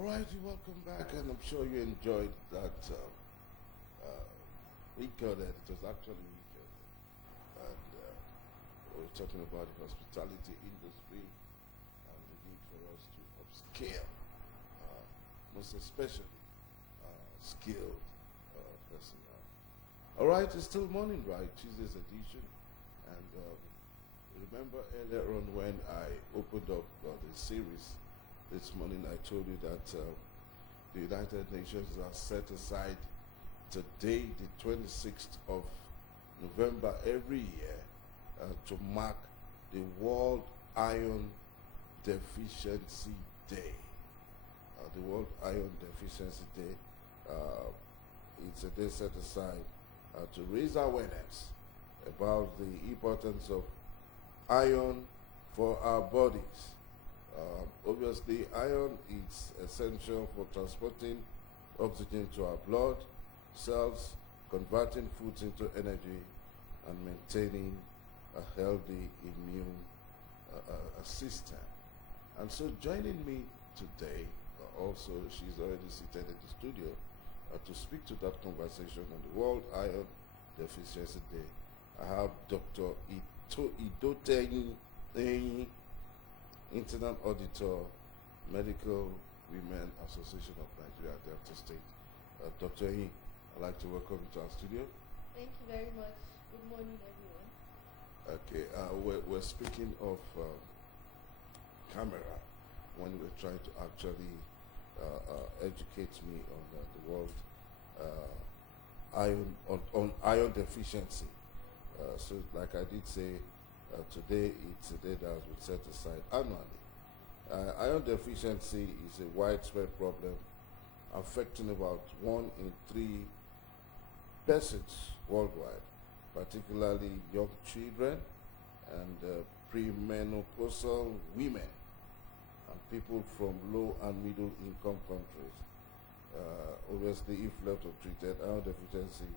All right, welcome back, and I'm sure you enjoyed that recorded. It was actually recorded, and we were talking about the hospitality industry and the need for us to upscale, most especially skilled personnel. All right, it's still morning, right? Tuesday's edition, and remember earlier on when I opened up the series this morning, I told you that the United Nations has set aside today, the 26th of November every year, to mark the World Iron Deficiency Day. The World Iron Deficiency Day, it's a day set aside to raise awareness about the importance of iron for our bodies. Obviously, iron is essential for transporting oxygen to our blood cells, converting foods into energy, and maintaining a healthy immune system. And so joining me today, also she's already seated in the studio, to speak to that conversation on the World Iron Deficiency Day, I have Dr. Idoteyin Eyin, Internal Auditor, Medical Women Association of Nigeria, Delta State. Dr. Eyin, I'd like to welcome you to our studio. Thank you very much. Good morning, everyone. Okay, we're speaking of camera when we're trying to actually educate me on the world on iron deficiency. So, like I did say, today it's a day that has been set aside annually. Iron deficiency is a widespread problem affecting about 1 in 3 persons worldwide, particularly young children and premenopausal women and people from low and middle income countries. Obviously, if left untreated, iron deficiency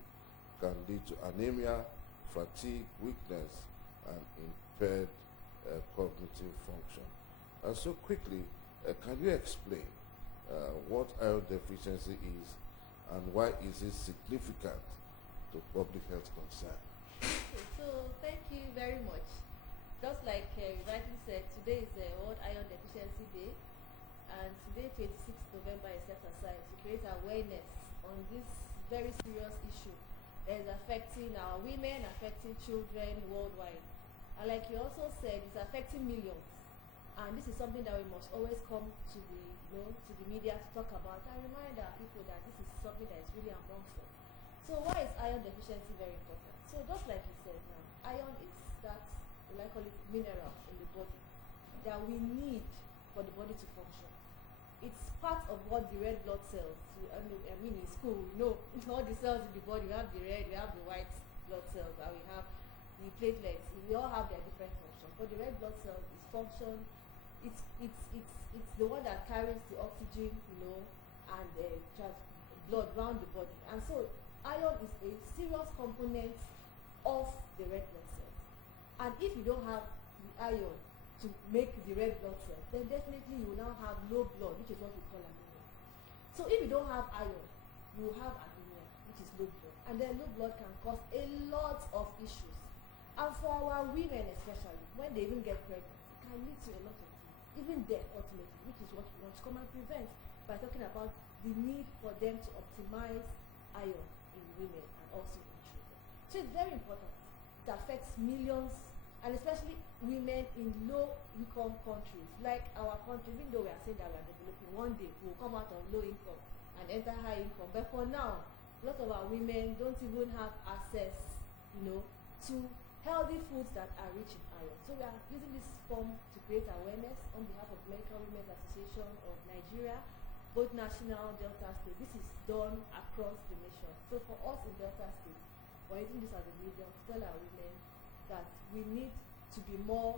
can lead to anemia, fatigue, weakness, and impaired cognitive function. So quickly, can you explain what iron deficiency is and why is it significant to public health concern? Okay, so thank you very much. Just like you rightly said, today is the World Iron Deficiency Day, and today, 26th November, is set aside to create awareness on this very serious issue that is affecting our women, affecting children worldwide. And like you also said, it's affecting millions. And this is something that we must always come to the media to talk about and remind our people that this is something that is really amongst us. So why is iron deficiency very important? So just like you said now, iron is that, we like call it mineral in the body that we need for the body to function. It's part of what the red blood cells, I mean in school, all the cells in the body, we have the red, we have the white blood cells, and we have the platelets. We all have their different functions. But the red blood cell is function, it's the one that carries the oxygen, and blood around the body. And so iron is a serious component of the red blood cells. And if you don't have the iron to make the red blood cells, then definitely you will now have low blood, which is what we call anemia. So if you don't have iron, you have anemia, which is low blood. And then low blood can cause a lot of issues. And for our women especially, when they even get pregnant, it can lead to a lot of things, even death ultimately, which is what we want to come and prevent by talking about the need for them to optimize iron in women and also in children. So it's very important. It affects millions, and especially women in low-income countries, like our country. Even though we are saying that we are developing, one day we will come out of low income and enter high income. But for now, a lot of our women don't even have access, to healthy foods that are rich in iron. So we are using this form to create awareness on behalf of Medical Women's Association of Nigeria, both national, Delta State. This is done across the nation. So for us in Delta State, we're using this as a medium to tell our women that we need to be more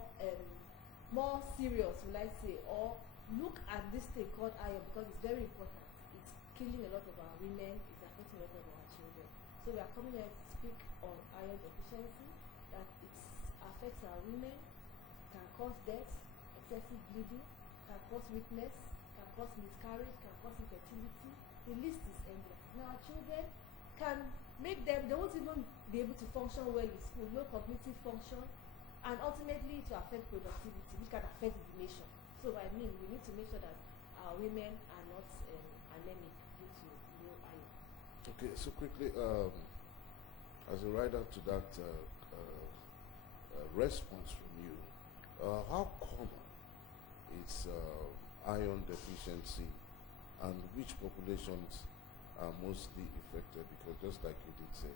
serious, will I say, or look at this thing called iron because it's very important. It's killing a lot of our women, it's affecting a lot of our children. So we are coming here to speak on iron deficiency, that it affects our women, can cause death, excessive bleeding, can cause weakness, can cause miscarriage, can cause infertility. The list is endless. Now our children can make them, they won't even be able to function well in school, no cognitive function, and ultimately to affect productivity, which can affect the nation. So I mean, we need to make sure that our women are not anemic due to low iron. Okay, so quickly, as a rider to that response from you, how common is iron deficiency, and which populations are mostly affected? Because just like you did say,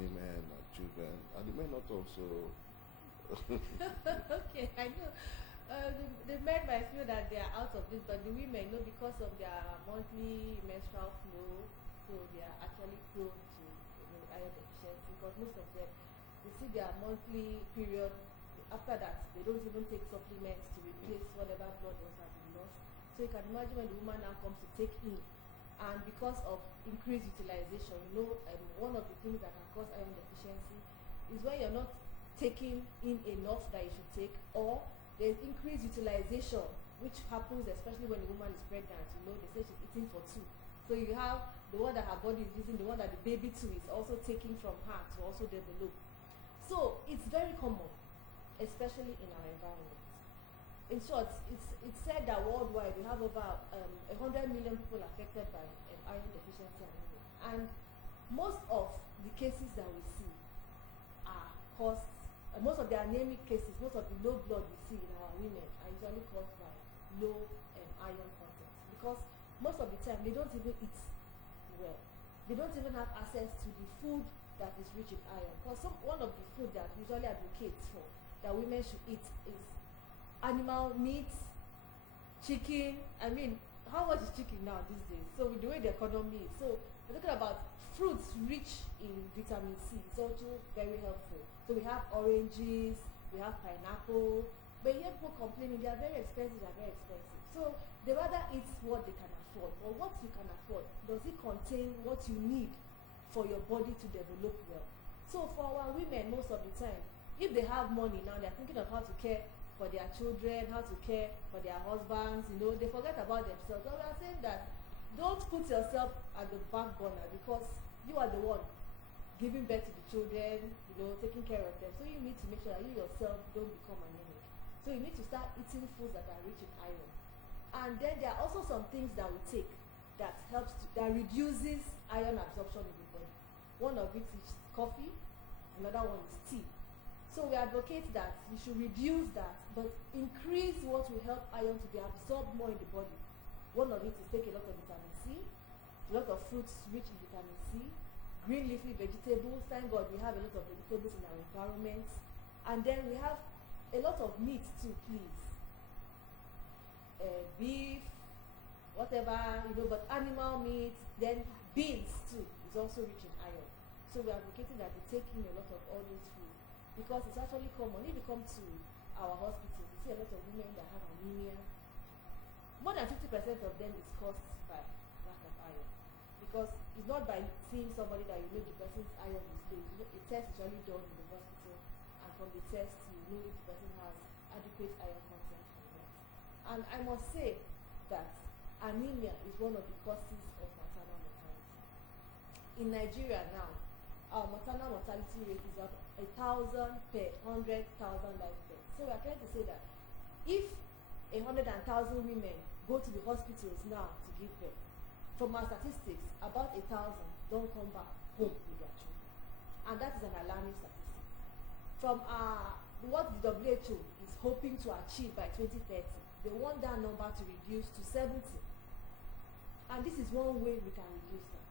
women and children, and it may not also. Okay, I know. The men might feel that they are out of this, but the women know because of their monthly menstrual flow, so they are actually prone to iron deficiency. Because most of them, they see their monthly period. After that, they don't even take supplements to replace whatever blood was have been lost. So you can imagine when the woman now comes to take in, and because of increased utilization, one of the things that can cause iron deficiency is when you're not taking in enough that you should take, or there's increased utilization, which happens especially when the woman is pregnant. They say she's eating for two. So you have the one that her body is using, the one that the baby too is also taking from her to also develop. So it's very common, especially in our environment. In short, it's said that worldwide we have over 100 million people affected by iron deficiency anemia. And most of the cases that we see are caused, most of the anemic cases, most of the low blood we see in our women are usually caused by low iron content. Because most of the time they don't even eat well. They don't even have access to the food that is rich in iron. Because one of the food that we usually advocates for that women should eat is animal meat, chicken. I mean, how much is chicken now these days? So with the way the economy is, so we're talking about fruits rich in vitamin C. It's also very helpful. So we have oranges, we have pineapple, but you hear people complaining they are very expensive. So they rather eat what they can afford, or what you can afford. Does it contain what you need for your body to develop well? So for our women, most of the time, if they have money now, they're thinking of how to care for their children, how to care for their husbands. They forget about themselves. So we are saying that don't put yourself at the back burner, because you are the one giving birth to the children, taking care of them. So you need to make sure that you yourself don't become anemic. So you need to start eating foods that are rich in iron. And then there are also some things that we take that that reduces iron absorption in the body. One of it is coffee, another one is tea. So we advocate that you should reduce that, but increase what will help iron to be absorbed more in the body. One of it is take a lot of vitamin C, a lot of fruits rich in vitamin C, green leafy vegetables. Thank God we have a lot of vegetables in our environment. And then we have a lot of meat too, please. Beef, whatever, but animal meat. Then beans too is also rich in iron. So we're advocating that we take in a lot of all those food, because it's actually common. If you come to our hospitals, you see a lot of women that have anemia. More than 50% of them is caused by lack of iron. Because it's not by seeing somebody that the person's iron is low. A test is usually done in the hospital, and from the test you know if the person has adequate iron content or not. And I must say that anemia is one of the causes of maternal mortality. In Nigeria now, our maternal mortality rate is about 1,000 per 100,000 live births. So we are trying to say that if 100,000 women go to the hospitals now to give birth, from our statistics, about 1,000 don't come back home with their children. And that is an alarming statistic. From what the WHO is hoping to achieve by 2030, they want that number to reduce to 70. And this is one way we can reduce that.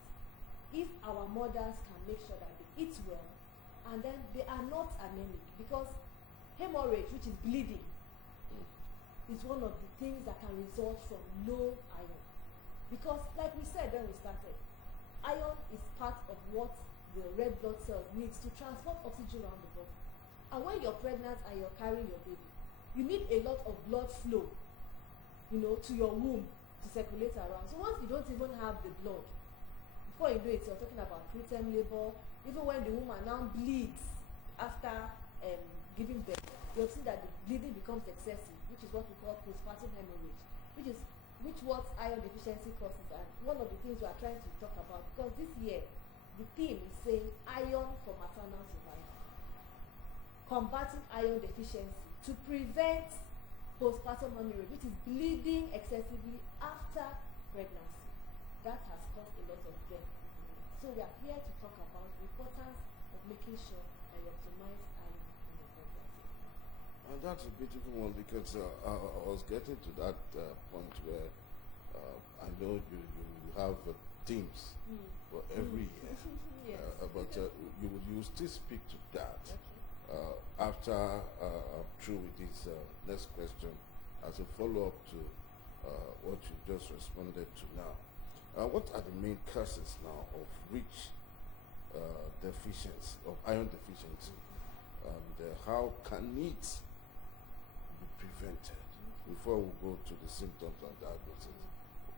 If our mothers can make sure that they eat well, and then they are not anemic, because hemorrhage, which is bleeding, is one of the things that can result from low iron. Because like we said when we started, iron is part of what the red blood cells needs to transport oxygen around the body. And when you're pregnant and you're carrying your baby, you need a lot of blood flow, to your womb to circulate around. So once you don't even have the blood, before you know it, you're talking about preterm labor. Even when the woman now bleeds after giving birth, you'll see that the bleeding becomes excessive, which is what we call postpartum hemorrhage, which is what iron deficiency causes, and one of the things we are trying to talk about, because this year the theme is saying iron for maternal survival, combating iron deficiency to prevent postpartum hemorrhage, which is bleeding excessively after pregnancy. That has caused a lot of death. So we are here to talk about the importance of making sure that you optimize iron in your pregnancy. And that's a beautiful one, because I was getting to that point where I know you have teams for every year, Yes. but you still speak to that Okay. after I'm through with this next question as a follow-up to what you just responded to now. What are the main causes now of which deficiency, of iron deficiency, and how can it be prevented before we go to the symptoms and diagnosis?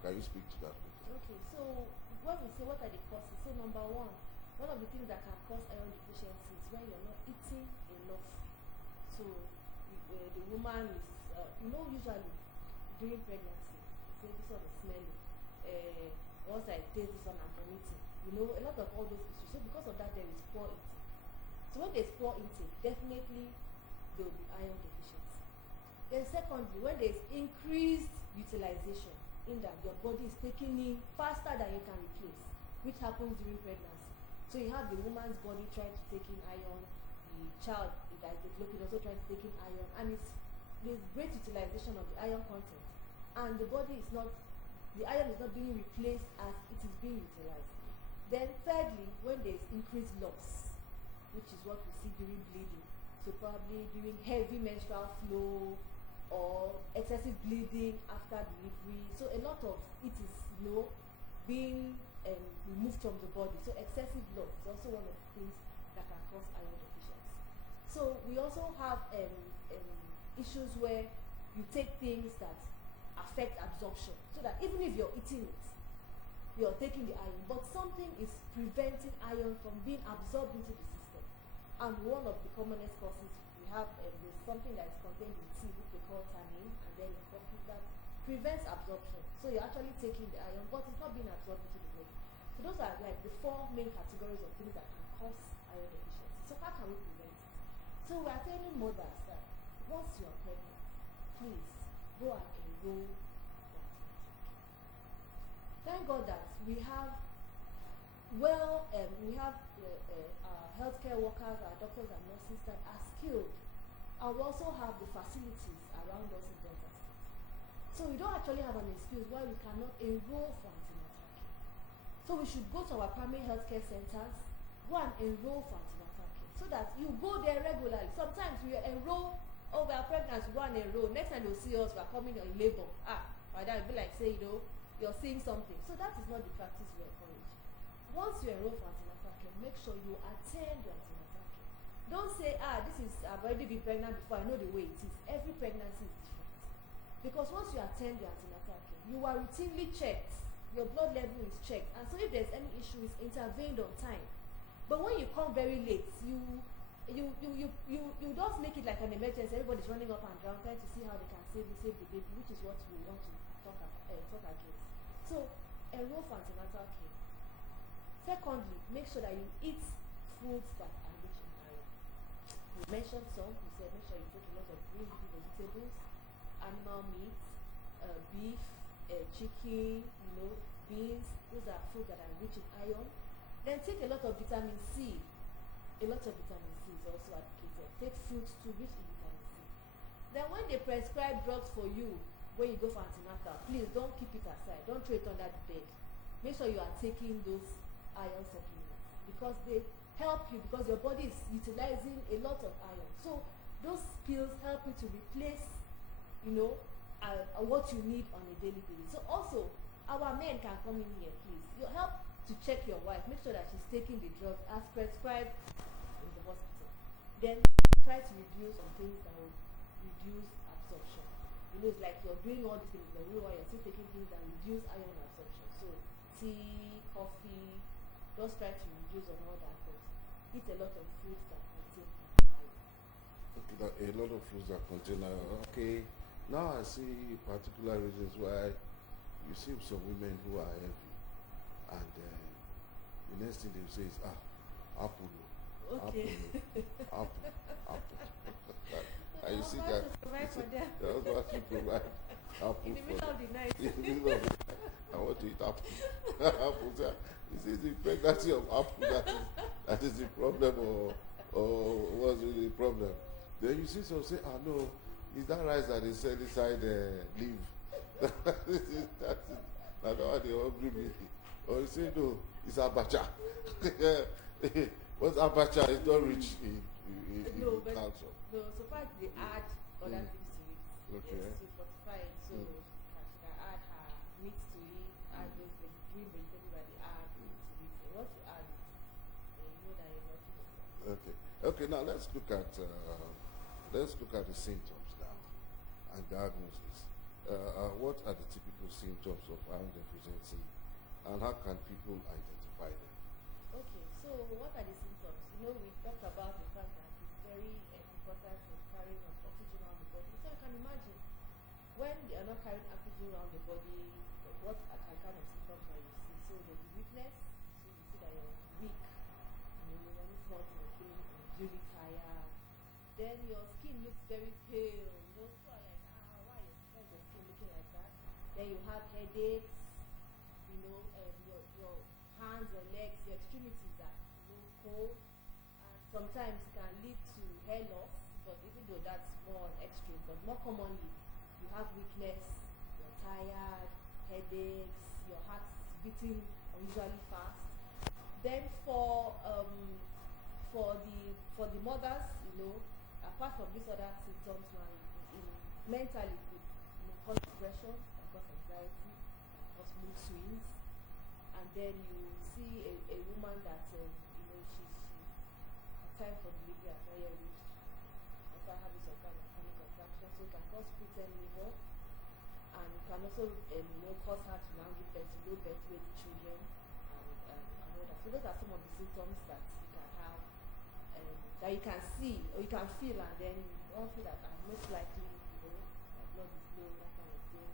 Can you speak to that? Okay, so when we say what are the causes, so number one of the things that can cause iron deficiency is when you're not eating enough. So the woman is, usually during pregnancy, say this one is smelling. Once I taste this one, I'm vomiting. A lot of all those issues. So because of that, there is poor eating. So when there's poor eating, definitely there will be iron deficiency. Then secondly, when there's increased utilization, in that your body is taking in faster than you can replace, which happens during pregnancy. So you have the woman's body trying to take in iron, the child that is developing also trying to take in iron, and there's great utilization of the iron content, and the iron is not being replaced as it is being utilized. Then thirdly, when there's increased loss, which is what we see during bleeding, so probably during heavy menstrual flow or excessive bleeding after delivery, so a lot of it is being removed from the body. So excessive loss is also one of the things that can cause iron deficiency. So we also have issues where you take things that affect absorption, so that even if you're eating it, you're taking the iron, but something is preventing iron from being absorbed into the system. And one of the commonest causes we have is something that is contained in tea, which they call tannin, and then in coffee, that prevents absorption. So you're actually taking the iron, but it's not being absorbed into the body. So those are like the four main categories of things that can cause iron deficiency. So how can we prevent it? So we are telling mothers that once you are pregnant, please go and enroll. Thank God that we have healthcare workers, our doctors and nurses that are skilled, and we also have the facilities around us in Delta State. So we don't actually have an excuse why we cannot enroll for antenatal care. So we should go to our primary healthcare centers, go and enroll for antenatal care, so that you go there regularly. Sometimes we enroll, we are pregnant, we go and enroll. Next time they'll see us, we are coming in labor. By that it'll be like say, you're seeing something. So that is not the practice we encourage. Once you enroll for antenatal care, make sure you attend your antenatal care. Don't say, I've already been pregnant before, I know the way it is. Every pregnancy is different. Because once you attend your antenatal care, you are routinely checked. Your blood level is checked. And so if there's any issue, it's intervened on time. But when you come very late, you just make it like an emergency. Everybody's running up and down trying to see how they can save the baby, which is what we want to talk against. So enroll for antenatal care. Secondly, make sure that you eat foods that are rich in iron. We mentioned some. We said make sure you take a lot of green vegetables, animal meat, beef, chicken, beans. Those are foods that are rich in iron. Then take a lot of vitamin C. A lot of vitamin C is also advocated. Take fruits too, rich in vitamin C. Then when they prescribe drugs for you, when you go for antenatal, please don't keep it aside. Don't throw it under the bed. Make sure you are taking those iron supplements, because they help you, because your body is utilizing a lot of iron. So those pills help you to replace, what you need on a daily basis. So also, our men can come in here, please. You help to check your wife. Make sure that she's taking the drugs as prescribed in the hospital. Then try to reduce some things that will reduce absorption. It's like you're doing all these things, but meanwhile you're still taking things that reduce iron absorption. So tea, coffee, just try to reduce on all that. But eat a lot of foods that contain iron. Okay, a lot of foods that contain iron. Okay, now I see particular reasons why you see some women who are heavy, and the next thing they say is, apple, Okay. apple. And you How see much that to provide for them? the husband should provide apple In the for middle of the night. in the middle of the night. I want to eat apple. Apple. Is it the pregnancy of apple that is the problem, or what's really the problem? Then you see some say, no, is that rice that they sell inside leaf? That is I know how they hungry me. Or you say, no, it's abacha. What's abacha? It's not rich in No, but calcium. no, so far they add other Mm. things to it. Okay. Yes, to fortify it. So she can add her meat to it, add those green vegetables that they add to it. And once you add it, then you know that you're not doing it. Okay. Okay. Now let's look at the symptoms now and diagnosis. What are the typical symptoms of iron deficiency, and how can people identify them? Okay, so what are the symptoms? You know, we talked about the fact that it's very important in carrying of oxygen around the body. So you can imagine when they are not carrying oxygen around the body, what kind of symptoms are you see? So there's weakness, so you see that you're weak, you know, when it's not working, you're really tired. Then your skin looks very pale, you know, so like, why is your skin looking like that? Then you have headaches, you know, your hands, your legs, your extremities are cold, and sometimes it can lead to hair loss, but even though that's more extreme, but more commonly you have weakness, you're tired, headaches, your heart is beating unusually fast. Then for the mothers, you know, apart from these other symptoms now, mentally it could cause depression, cause anxiety, cause mood swings. And then you see a woman that you know she's her time for delivery has not yet reached, after having some kind of panic contraction, so it can cause preterm labor, and it can also you know, cause her to now give birth to low birth weight children and all that. So those are some of the symptoms that you can have, that you can see or you can feel, and then you all feel that most likely, you know, my blood is low, that kind of thing.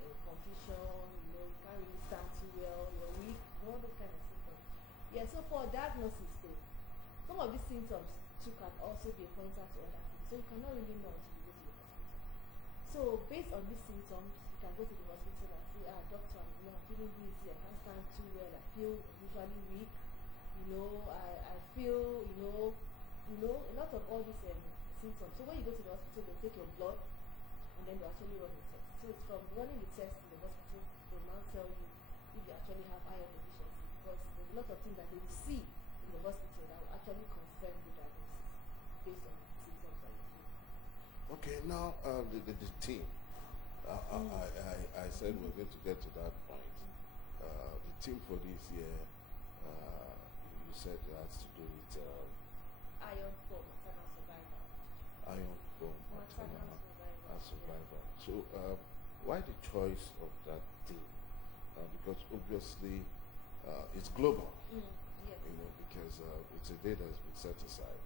Confusion, you know, you can't really stand too well, you're weak, all those kind of symptoms. Yeah, so for diagnosis though, some of these symptoms too can also be a pointer to other things. So you cannot really know until you go to the hospital. So based on these symptoms, you can go to the hospital and say, doctor, you know, I'm feeling dizzy, I can't stand too well, I feel usually weak, you know, I feel, you know, a lot of all these symptoms. So when you go to the hospital, they take your blood and then they actually run the test. So it's from running the test in the hospital, they will now tell you if you actually have iron deficiency, because there's a lot of things that they will see in the hospital that will actually confirm the diagnosis based on the symptoms that you feel. Okay, now the team. I said we're going to get to that point. The team for this year, you said it has to do with Iron for maternal survival. iron for Maternal maternal survival. Yeah. So why the choice of that team? Because obviously it's global. Yes. You know, because it's a day that has been set aside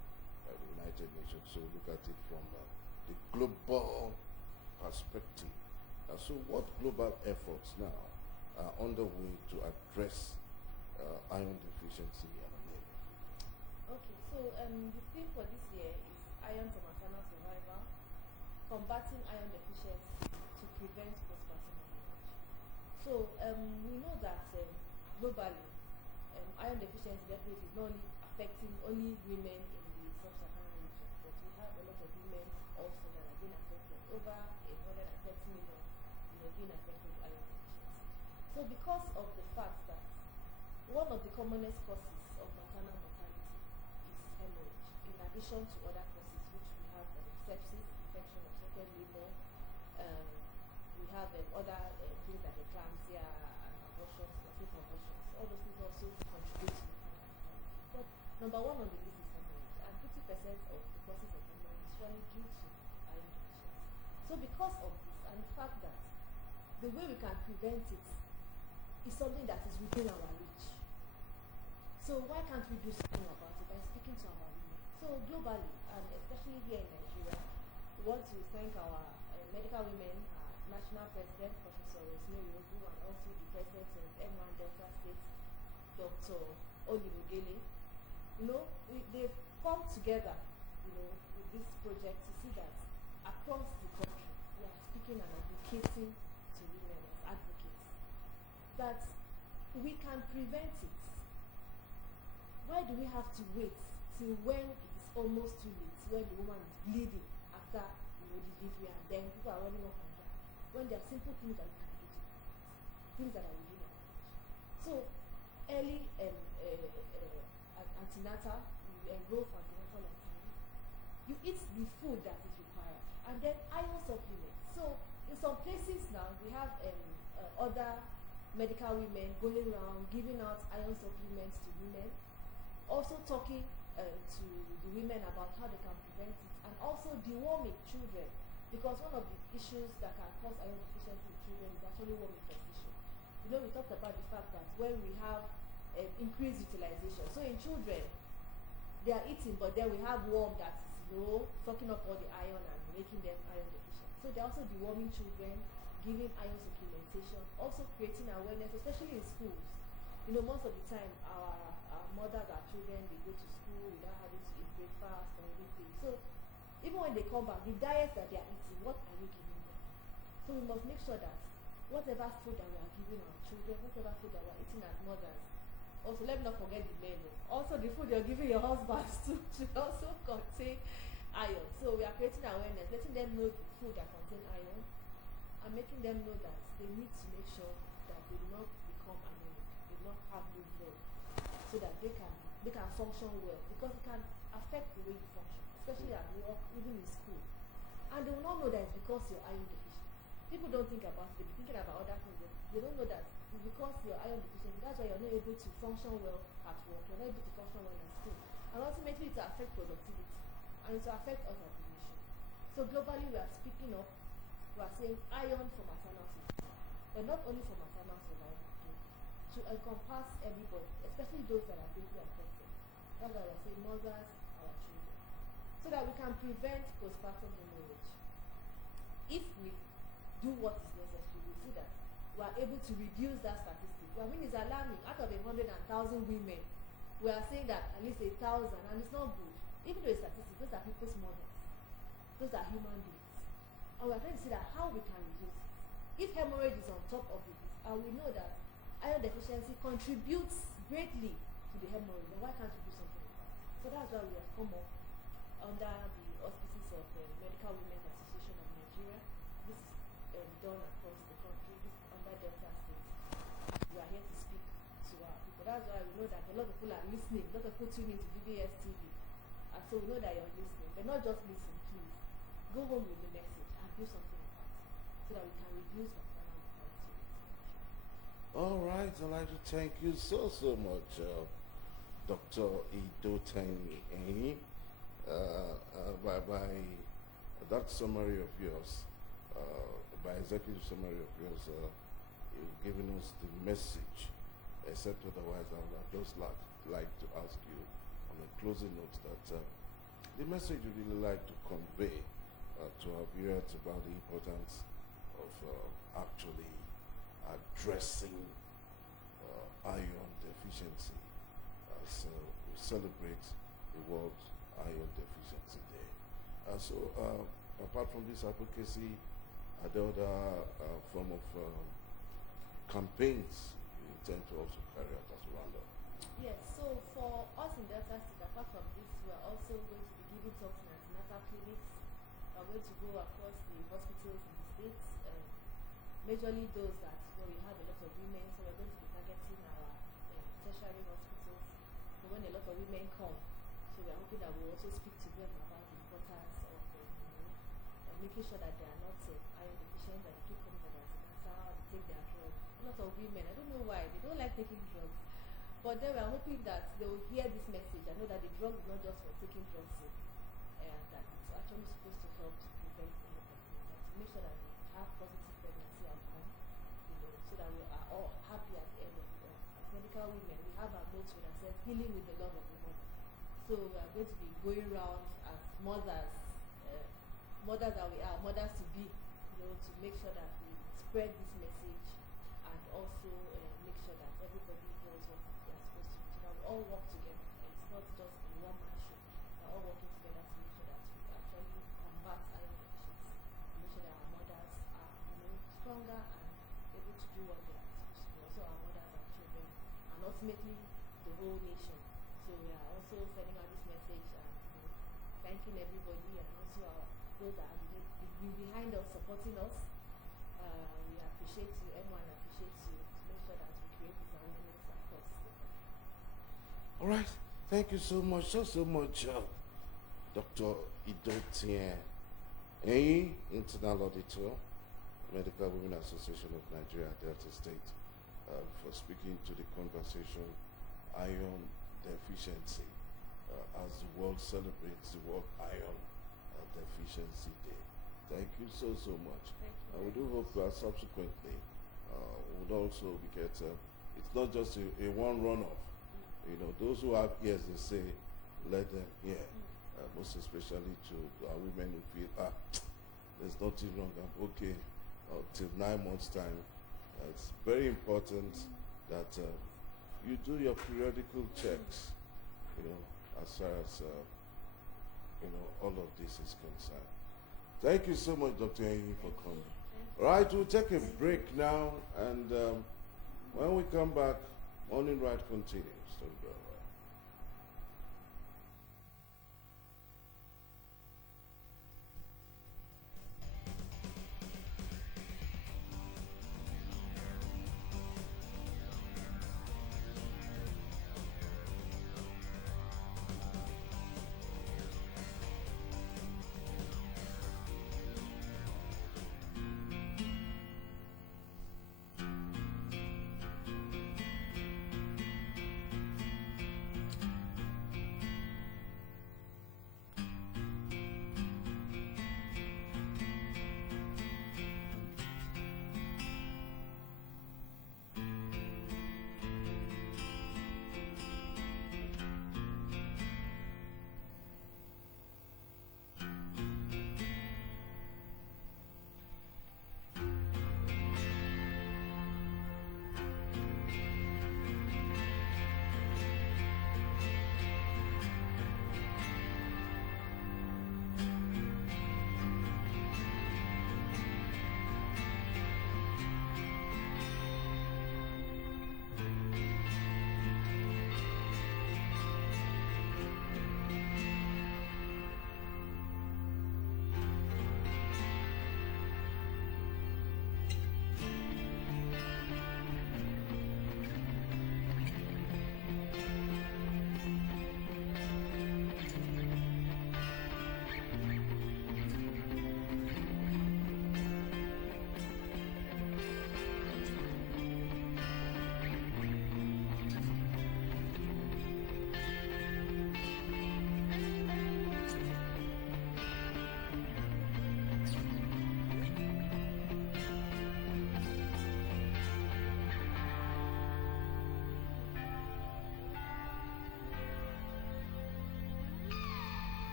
by the United Nations. So look at it from the global perspective. So what global efforts now are underway to address iron deficiency and anemia? Okay, so the theme for this year is Iron for Maternal Survival, combating iron deficiency to prevent postpartum hemorrhage. So we know that globally, iron deficiency definitely is not only affecting only women in the sub-Saharan region, but we have a lot of women also that are being affected. Over 130 million, you know, being affected with iron deficiency. So because of the fact that one of the commonest causes of maternal mortality is hemorrhage, in addition to other causes which we have sepsis, infection of second labor, we have other things like eclampsia and abortions, safe abortions. All those things also contribute to maternal mortality. But number one on the list is hemorrhage, and 50% of the causes of hemorrhage is surely due to iron deficiency. So because of this and the fact that the way we can prevent it is something that is within our reach. So why can't we do something about it by speaking to our women? So globally, and especially here in Nigeria, we want to thank our medical women, national president, Professor Rosemary Ogu, and also the president of M1 Delta State, Dr. Olivogele, they've come together, with this project to see that across the country, we are speaking and advocating to women as advocates, that we can prevent it. Why do we have to wait till when it is almost too late, when the woman is bleeding after delivery, and then people are running off and down, when there are simple things that we can do to prevent, things that are within our reach? So early antenatal, you enroll for antenatal on time, you eat the food that is required, and then iron supplements. So in some places now, we have other medical women going around giving out iron supplements to women, also talking to the women about how they can prevent it, and also deworming children, because one of the issues that can cause iron deficiency in children is actually worm infestation. We talked about the fact that when we have increased utilization, so in children, they are eating, but then we have worm that is sucking up all the iron and making them iron deficient. So they're also deworming children, giving iron supplementation, also creating awareness, especially in schools. Most of the time, our mothers, our children, they go to school without having to eat breakfast or anything. So even when they come back, the diet that they are eating, what are you giving them? So we must make sure that whatever food that we are giving our children, whatever food that we are eating as mothers, also let me not forget the men. Also the food you're giving your husbands too should also contain iron. So we are creating awareness, letting them know the food that contain iron, and making them know that they need to make sure that they do not become anemic, they do not have low blood, so that they can function well, because it can affect the way you function, especially at work, even in school. And they will not know that it's because you're iron deficient. People don't think about it, they'll be thinking about other things. They don't know that it's because you're iron deficient, that's why you're not able to function well at work, you're not able to function well at school. And ultimately it will affect productivity, and it will affect us as a nation. So globally we are speaking up, we are saying iron for maternal survival, but not only for maternal survival, to encompass everybody, especially those that are greatly affected. That's why we are saying mothers, our children, so that we can prevent postpartum hemorrhage. If we do what is necessary, we see that we are able to reduce that statistic. I mean, it's alarming. Out of 100,000 women, we are saying that at least 1,000, and it's not good. Even though it's statistics, those are people's mothers. Those are human beings. And we are trying to see that how we can reduce it. If hemorrhage is on top of it, and we know that iron deficiency contributes greatly to the hemorrhage, then why can't we do something about it? So that's why we have come up under the auspices of the Medical Women's Association of Nigeria. This is done across the country. This is under Delta State. We are here to speak to our people. That's why we know that a lot of people are listening. A lot of people tune into BBS TV. And so we know that you're listening. But not just listen, please. Go home with the message and do something about it, so that we can reduce maternal mortality. All right, I'd like to thank you so much, Dr. Idotenyi, by that summary of yours, by executive summary of yours, you've given us the message. Except otherwise, I would just like to ask you on a closing note that the message you really like to convey to our viewers about the importance of actually addressing iron deficiency as we celebrate the World Iron Deficiency Day. Apart from this advocacy, are there other form of campaigns you intend to also carry out as well? Yes, so for us in Delta State, apart from this, we are also going to be giving talks in antenatal clinics. We are going to go across the hospitals in the states, majorly those that we have a lot of women, so we're going to be targeting our tertiary hospitals. So when a lot of women come, so we are hoping that we'll also speak to them about the importance of making sure that they are not iron deficient, that they keep coming for their antenatal, they take their drugs. A lot of women, I don't know why, they don't like taking drugs. But then we are hoping that they will hear this message and know that the drug is not just for taking drugs, and that it's actually supposed to help to prevent anything, to make sure that they have positive pregnancy outcome, so that we are all happy at the end of the day. As medical women, we have our motto that says healing with the love of the mother. So we are going to be going around as mothers, mothers that we are, mothers to be, to make sure that we spread this message and also make sure that everybody knows what they are supposed to do. So that we all work together. It's not just a one-man show. We're all working together to make sure that we actually combat iron deficiency. Make sure that our mothers are, stronger and able to do what they are supposed to do. Also, our mothers, our children, and ultimately the whole nation. So we are also sending out this message and thanking everybody and also those that have been behind us, supporting us. We appreciate you, everyone appreciates you, to make sure that we create this awareness across the country. All right. Thank you so much, so much, Dr. Idotien Internal Auditor, Medical Women Association of Nigeria, Delta State, for speaking to the conversation, iron deficiency, as the world celebrates the World Iron Deficiency Day. Thank you so much. We do hope that subsequently would also get, it's not just a one runoff. Those who have ears, they say, let them hear. Most especially to our women who feel, there's nothing wrong, I'm okay, till 9 months' time. It's very important that you do your periodical checks, as far as, all of this is concerned. Thank you so much, Dr. Enyi, for coming. All right, we'll take a break now, and when we come back, Morning Ride continues. Don't go away.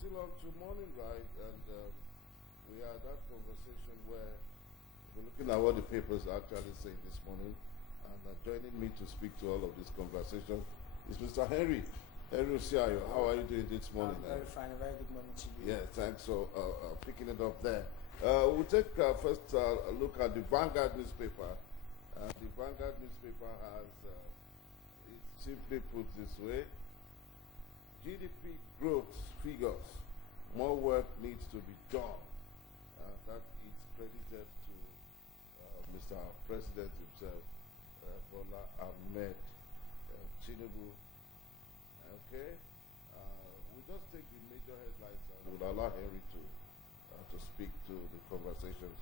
still on to Morning Ride, and we had that conversation where we're looking at what the papers are actually saying this morning, and joining me to speak to all of this conversation is Mr. Henry Osiayo. How are you doing this morning? Very fine. Very good morning to you. Yeah, thanks for picking it up there. We'll take first a look at the Vanguard newspaper. The Vanguard newspaper has, it simply put this way, GDP growth figures, more work needs to be done. That is credited to Mr. President himself, Bola Ahmed Tinubu. Okay, we'll just take the major headlines and we'll allow Henry to speak to the conversations.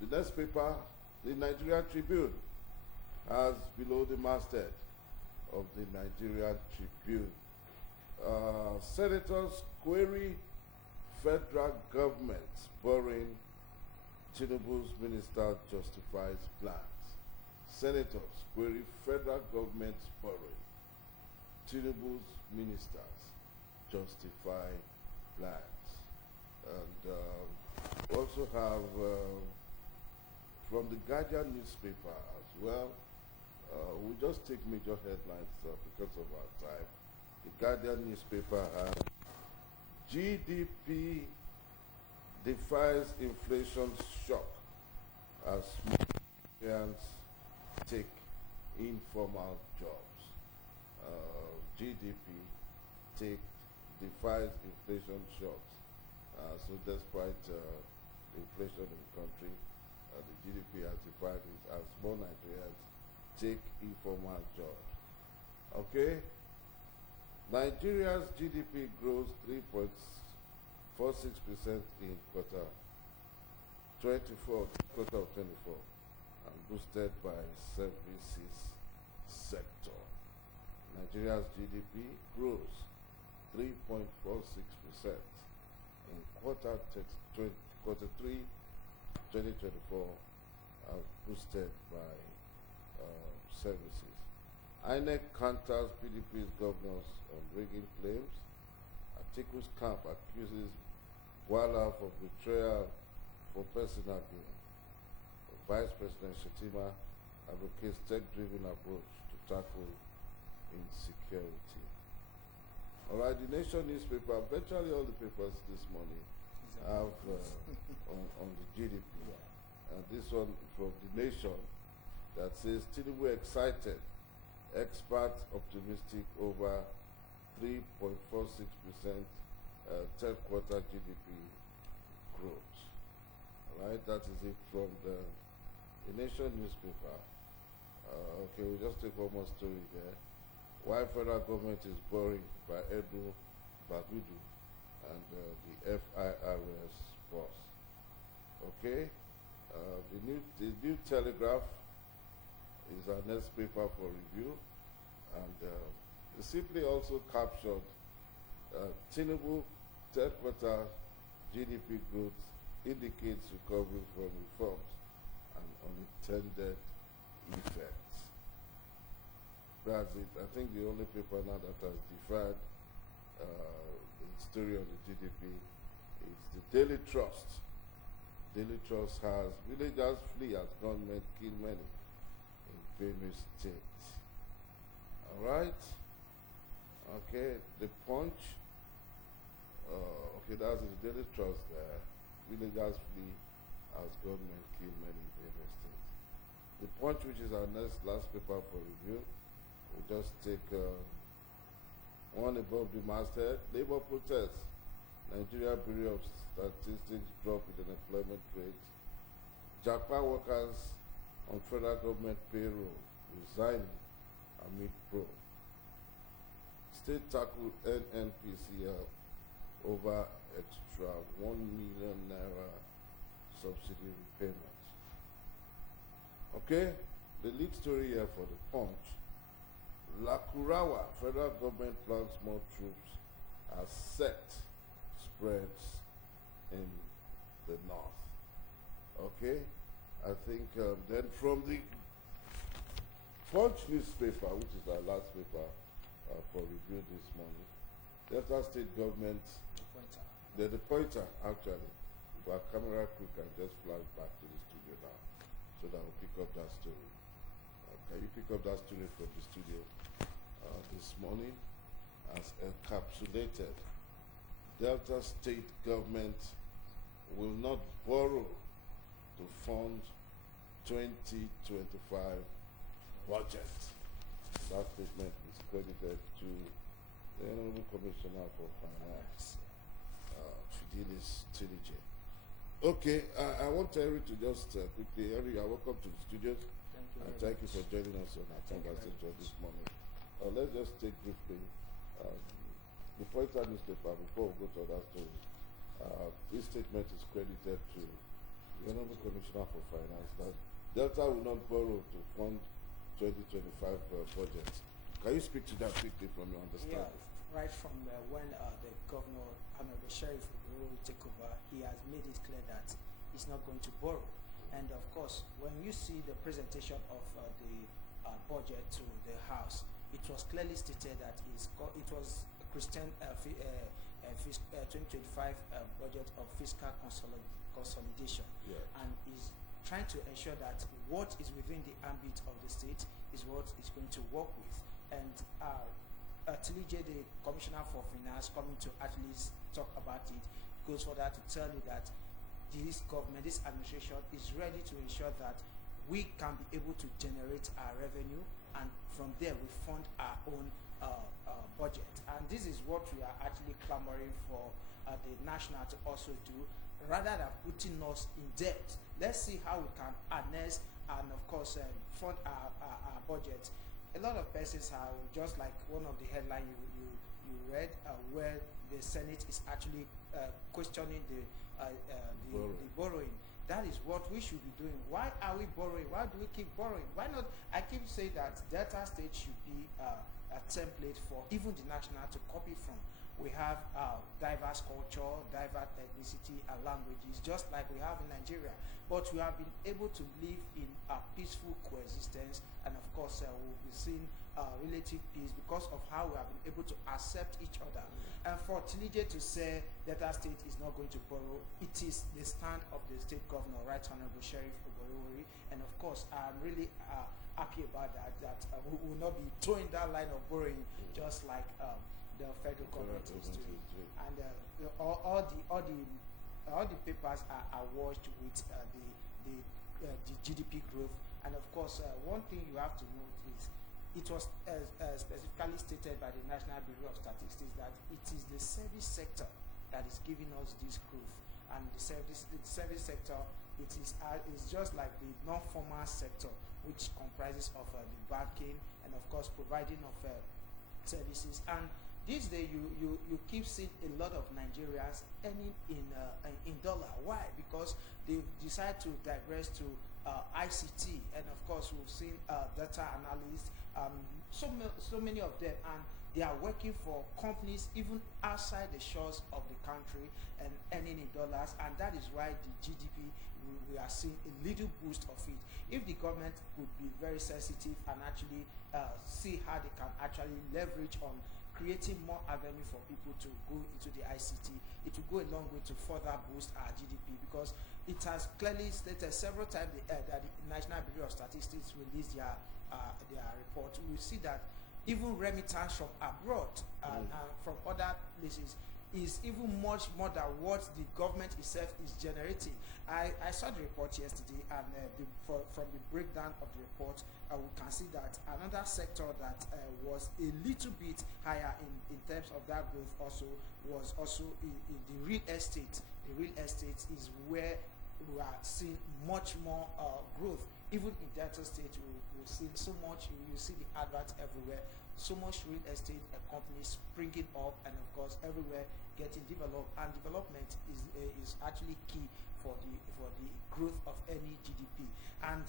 The next paper, the Nigerian Tribune, has below the masthead of the Nigerian Tribune, senators query federal government borrowing, Tinubu's minister justifies plans. Senators query federal government borrowing, Tinubu's ministers justify plans. And also have from the Guardian newspaper as well. We just take major headlines because of our time. The Guardian newspaper has GDP defies inflation shock as Nigerians take informal jobs. GDP defies inflation shocks. So despite inflation in the country, the GDP has defied it as more Nigerians take informal jobs. Okay? Nigeria's GDP grows 3.46% in quarter of 24, and boosted by services sector. Nigeria's GDP grows 3.46% in quarter 3, 2024, boosted by services. INEC counters PDP's governors on rigging claims. Atiku's camp accuses Wala of betrayal for personal gain. Vice President Shettima advocates tech-driven approach to tackle insecurity. All right, the Nation newspaper, virtually all the papers this morning have on the GDP. Yeah. And this one from the Nation that says Tinubu excited, experts optimistic over 3.46% third quarter GDP growth. All right, that is it from the Nation newspaper. Okay, we'll just take one more story there. Why federal government is borrowing by Edu Bagudu and the FIRS boss. Okay, the new Telegraph is our next paper for review, and it simply also captured Tinubu third quarter GDP growth indicates recovery from reforms and unintended effects. That's it. I think the only paper now that has defied the story of the GDP is the Daily Trust. Daily Trust has villagers flee as gunmen kill many in Benue State. All right. Okay. The Punch. Okay, that's the Daily Trust there. Villagers flee as gunmen kill many in Benue State. The Punch, which is our last paper for review, we'll just take one above the masthead. Labor protests. Nigeria Bureau of Statistics drop in the unemployment rate. Japan workers on federal government payroll resigning amid probe. State tackle NNPCL over extra 1 million naira subsidy repayment. Okay, the lead story here for the Punch. Lakurawa, federal government plans more troops as set spreads in the north. Okay, I think then from the Punch newspaper, which is our last paper for review this morning, Delta State government, the pointer actually, if our camera crew can just flash back to the studio now, so that we'll pick up that story. Can you pick up that story from the studio this morning? As encapsulated, Delta State government will not borrow to fund 2025 budget. That statement is credited to the Honorable Commissioner for Finance, Fidelis Tinije. Okay, I want Henry to just quickly, Henry, welcome to the studio. Thank you for joining us on our conversation this morning. Let's just take briefly the Pointer newspaper before we go to other stories. This statement is credited to the Honorable Commissioner for Finance that Delta will not borrow to fund 2025 budget. Can you speak to that quickly from your understanding? Yeah, right from when the governor, the sheriff will take over, he has made it clear that he's not going to borrow. And of course, when you see the presentation of the budget to the House, it was clearly stated that it was Christian 2025 budget of fiscal consolidation, yeah. and is trying to ensure that what is within the ambit of the state is what it's going to work with. And Tilije, the Commissioner for Finance, coming to at least talk about it, goes further to tell you that this government, this administration is ready to ensure that we can be able to generate our revenue, and from there we fund our own budget. And this is what we are actually clamoring for the national to also do, rather than putting us in debt. Let's see how we can harness and of course fund our budget. A lot of persons are just like one of the headlines you read, where the Senate is actually questioning the borrowing. That is what we should be doing. Why are we borrowing? Why do we keep borrowing? Why not? I keep saying that Delta State should be a template for even the national to copy from. We have diverse culture, diverse ethnicity and languages, just like we have in Nigeria. But we have been able to live in a peaceful coexistence, and of course we'll be seeing relative peace because of how we have been able to accept each other. And for Tilije to say Delta State is not going to borrow, it is the stand of the state governor, Right Honorable Sheriff Oborowori, and of course I'm really happy about that we will not be throwing that line of borrowing just like the federal government is doing. And all the papers are washed with the GDP growth. And of course, one thing you have to note is it was specifically stated by the National Bureau of Statistics that it is the service sector that is giving us this growth. And the service sector, it is just like the non-formal sector, which comprises of the banking and of course providing of services. And this day you keep seeing a lot of Nigerians earning in dollar. Why? Because they decide to digress to ICT, and of course we've seen data analysts, so many of them, and they are working for companies even outside the shores of the country and earning in dollars, and that is why the GDP, we are seeing a little boost of it. If the government could be very sensitive and actually see how they can actually leverage on creating more avenue for people to go into the ICT, it will go a long way to further boost our GDP, because it has clearly stated several times that the National Bureau of Statistics released their report. We see that even remittance from abroad and from other places is even much more than what the government itself is generating. I saw the report yesterday, and from the breakdown of the report, we can see that another sector that was a little bit higher in terms of that growth was also in the real estate. The real estate is where we are seeing much more growth. Even in Delta State, we've seen so much. You see the adverts everywhere. So much real estate companies springing up, and of course everywhere getting developed. And development is actually key for the growth of any GDP. And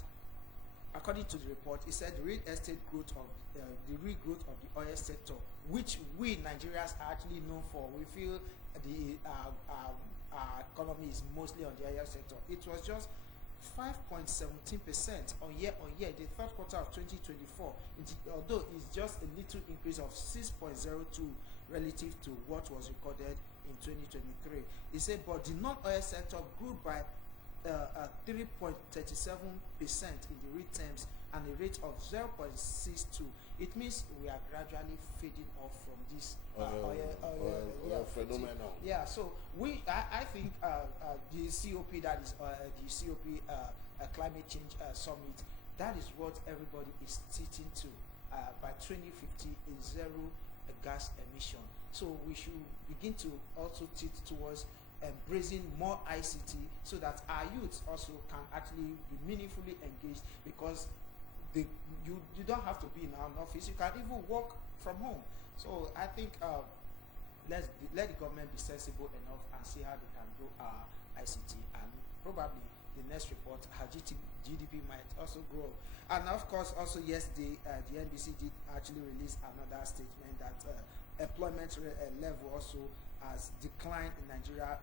according to the report, it said the real estate growth of the real growth of the oil sector, which we Nigerians are actually known for. We feel our economy is mostly on the oil sector. It was just 5.17% on year, the third quarter of 2024, although it's just a little increase of 6.02 relative to what was recorded in 2023. He said, but the non-oil sector grew by 3.37% in the real terms and a rate of 0.62. It means we are gradually fading off from this oil phenomenon. Yeah, so I think the COP, that is the COP climate change summit, that is what everybody is sitting to. By 2050 is zero gas emission. So we should begin to also teach towards embracing more ICT, so that our youth also can actually be meaningfully engaged, because you don't have to be in an office, you can even work from home. So I think let the government be sensible enough and see how they can grow our ICT, and probably the next report, our GDP might also grow. And of course also yesterday the NBC did actually release another statement that employment level also has declined in Nigeria.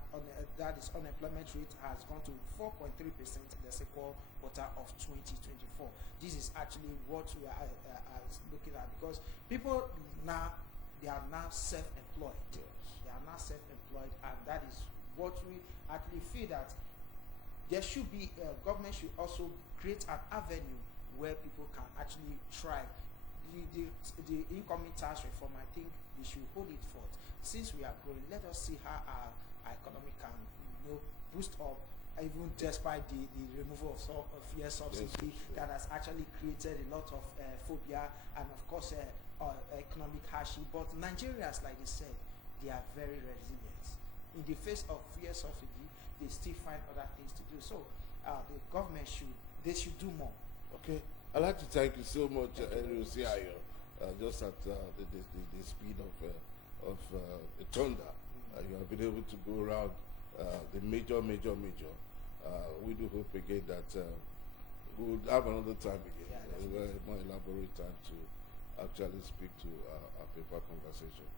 That is, unemployment rate has gone to 4.3% in the second quarter of 2024. This is actually what we are looking at, because people now, they are now self-employed. Yes. They are now self-employed, and that is what we actually feel that there should be government should also create an avenue where people can actually thrive. The incoming tax reform, I think we should hold it forth. Since we are growing, let us see how our economy can, boost up, even despite the removal of fuel subsidy that has actually created a lot of phobia and of course economic hardship. But Nigerians, like they said, they are very resilient. In the face of fuel subsidy, they still find other things to do. So the government should do more. Okay. I'd like to thank you so much, Henry Osiayo, just at the speed of the thunder. You have been able to go around the major. We do hope again that we'll have another time again, a more elaborate time to actually speak to our paper conversation.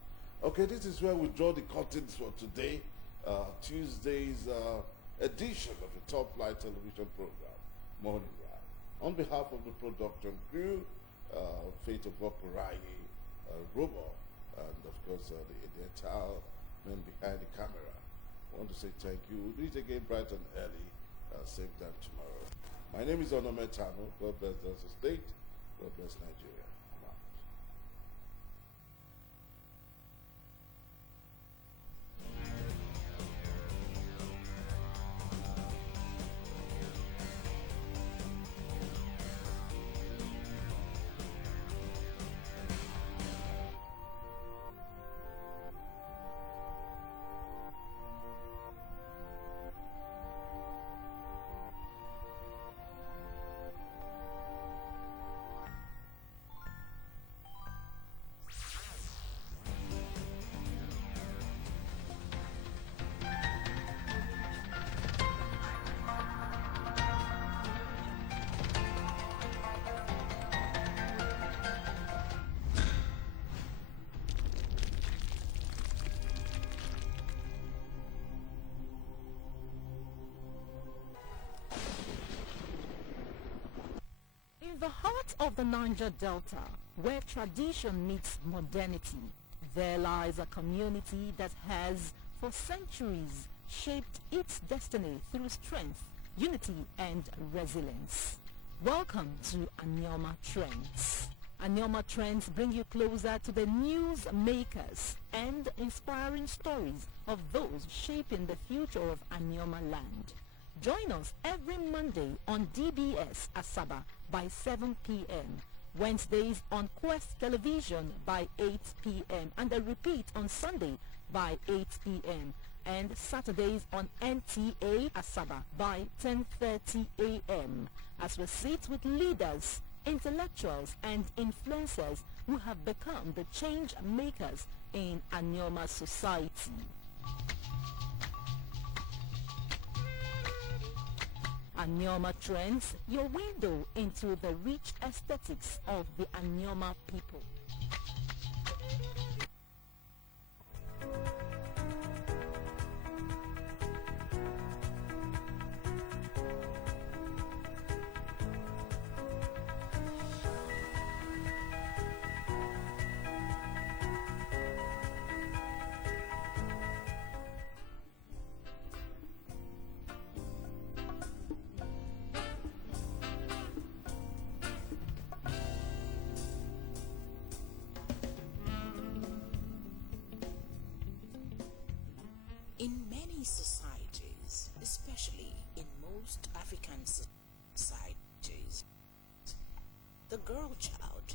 Okay, this is where we draw the curtains for today, Tuesday's edition of the Top Flight television program, Morning Ride. On behalf of the production crew, Faith of Wapurai, Robo, and of course the entire men behind the camera, I want to say thank you. We'll do it again bright and early, same time tomorrow. My name is Onome Tano. God bless Delta State. God bless Nigeria. I'm out. In the heart of the Niger Delta, where tradition meets modernity, there lies a community that has, for centuries, shaped its destiny through strength, unity, and resilience. Welcome to Anioma Trends. Anioma Trends bring you closer to the news makers and inspiring stories of those shaping the future of Anioma land. Join us every Monday on DBS Asaba by 7 p.m., Wednesdays on Quest Television by 8 p.m., and a repeat on Sunday by 8 p.m., and Saturdays on NTA Asaba by 10:30 a.m. as we sit with leaders, intellectuals, and influencers who have become the change makers in Anioma society. Anioma Trends, your window into the rich aesthetics of the Anioma people. In many societies, especially in most African societies, the girl child